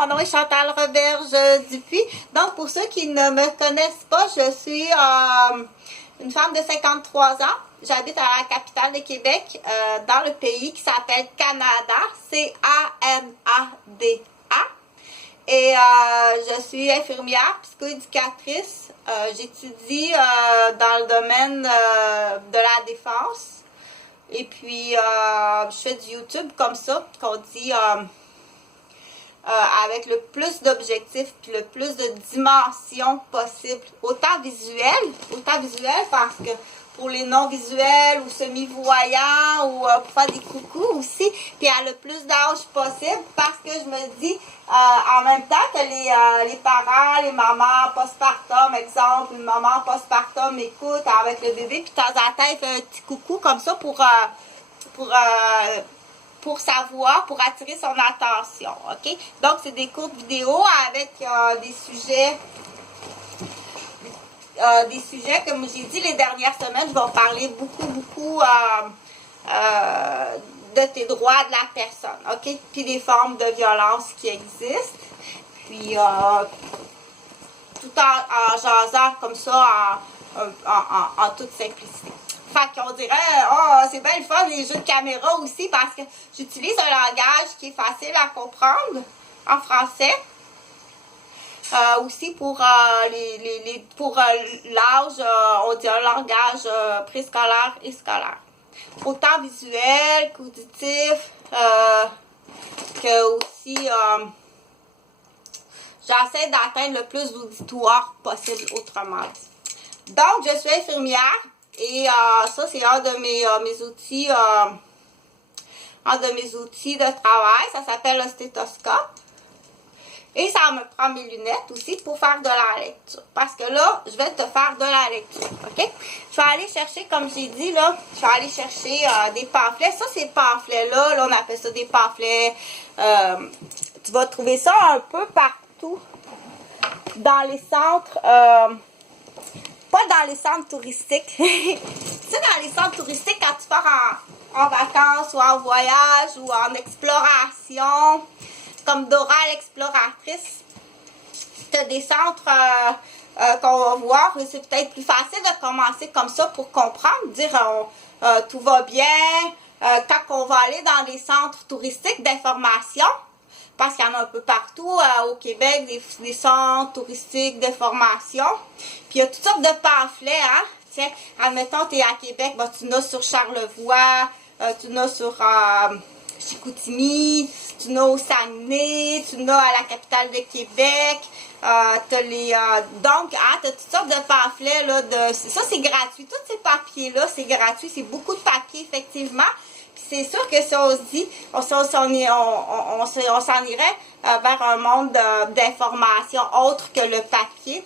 mon nom est Chantal Roberge Dupuis. Donc, pour ceux qui ne me connaissent pas, je suis une femme de 53 ans. J'habite à la capitale de Québec, dans le pays qui s'appelle Canada, C-A-N-A-D-A. Et je suis infirmière, psychoéducatrice. J'étudie dans le domaine de la défense. Et puis, je fais du YouTube comme ça, qu'on dit... avec le plus d'objectifs puis le plus de dimensions possibles. Autant visuel parce que pour les non-visuels ou semi-voyants ou pour faire des coucous aussi, puis à le plus d'âge possible parce que je me dis en même temps que les parents, les mamans postpartum, exemple, une maman postpartum écoute avec le bébé puis de temps en temps elle fait un petit coucou comme ça pour sa voix, pour attirer son attention, ok? Donc, c'est des courtes vidéos avec des sujets, comme j'ai dit les dernières semaines, je vais parler beaucoup de tes droits de la personne, ok? Puis des formes de violence qui existent, puis tout en jasant comme ça, en toute simplicité. Fait qu'on dirait, oh, c'est bien le fun, les jeux de caméra aussi, parce que j'utilise un langage qui est facile à comprendre en français. Aussi pour l'âge, on dit un langage préscolaire et scolaire. Autant visuel qu'auditif, que aussi, j'essaie d'atteindre le plus d'auditoire possible, autrement dit. Donc, je suis infirmière. Et ça, c'est un de mes outils de travail. Ça s'appelle le stéthoscope. Et ça me prend mes lunettes aussi pour faire de la lecture. Parce que là, je vais te faire de la lecture. OK? Je vais aller chercher, comme j'ai dit, là, je vais aller chercher des pamphlets. Ça, ces pamphlets-là, là, on appelle ça des pamphlets. Tu vas trouver ça un peu partout dans les centres... pas dans les centres touristiques. Tu sais, dans les centres touristiques, quand tu pars en vacances ou en voyage ou en exploration, comme Dora l'exploratrice, tu as des centres qu'on va voir. C'est peut-être plus facile de commencer comme ça pour comprendre, dire tout va bien. Quand on va aller dans des centres touristiques d'information, parce qu'il y en a un peu partout au Québec, des centres touristiques de formation. Puis il y a toutes sortes de pamphlets, hein. Tiens, admettons, tu es à Québec, ben, tu en as sur Charlevoix, tu en as sur Chicoutimi, tu en as au Saguenay, tu en as à la capitale de Québec. Donc, hein, tu as toutes sortes de pamphlets, là, ça c'est gratuit. Tous ces papiers-là, c'est gratuit. C'est beaucoup de papiers, effectivement. C'est sûr que si on se dit, on s'en irait vers un monde d'information autre que le papier.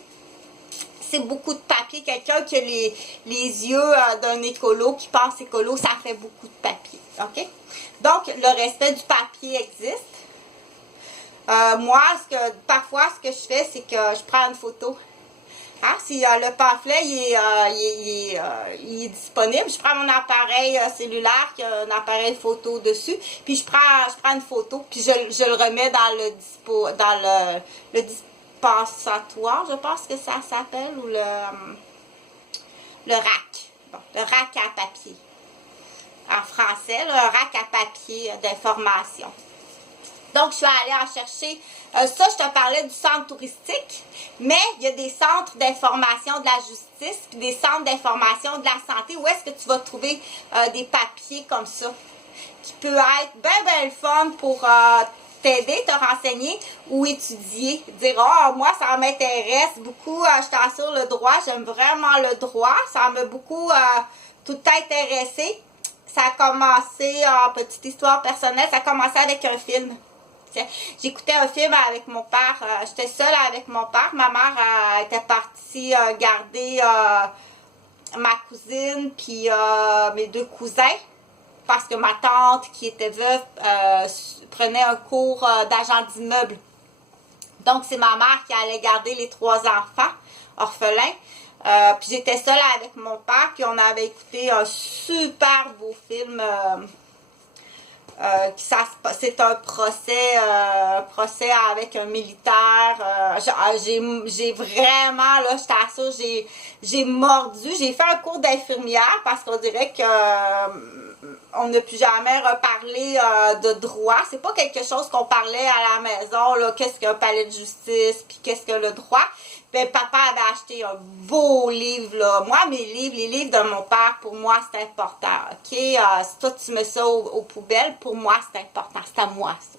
C'est beaucoup de papier. Quelqu'un qui a les yeux d'un écolo, qui pense écolo, ça fait beaucoup de papier. OK? Donc, le respect du papier existe. Moi, parfois, ce que je fais, c'est que je prends une photo. Hein? Si le pamphlet il est disponible, je prends mon appareil cellulaire qui a un appareil photo dessus, puis je prends une photo, puis je le remets dans le dispensatoire, je pense que ça s'appelle, ou le rack. Bon, le rack à papier. En français, le rack à papier d'information. Donc, je suis allée en chercher. Ça, je te parlais du centre touristique, mais il y a des centres d'information de la justice, puis des centres d'information de la santé. Où est-ce que tu vas trouver des papiers comme ça, qui peut être bien le fun pour t'aider, te renseigner ou étudier. Dire, moi, ça m'intéresse beaucoup, je t'assure le droit, j'aime vraiment le droit, ça m'a beaucoup tout intéressé. Ça a commencé, petite histoire personnelle, ça a commencé avec un film. J'écoutais un film avec mon père, j'étais seule avec mon père, ma mère était partie garder ma cousine puis mes deux cousins, parce que ma tante qui était veuve prenait un cours d'agent d'immeuble. Donc c'est ma mère qui allait garder les 3 enfants orphelins. Puis j'étais seule avec mon père, puis on avait écouté un super beau film C'est un procès avec un militaire. J'ai vraiment, là, je t'assure, j'ai mordu. J'ai fait un cours d'infirmière parce qu'on dirait que on n'a plus jamais reparlé de droit. C'est pas quelque chose qu'on parlait à la maison, là, qu'est-ce qu'un palais de justice, puis qu'est-ce que le droit. Ben, papa avait acheté un beau livre, là. Moi, mes livres, les livres de mon père, pour moi, c'est important, OK? Si toi, tu mets ça aux poubelles, pour moi, c'est important. C'est à moi, ça.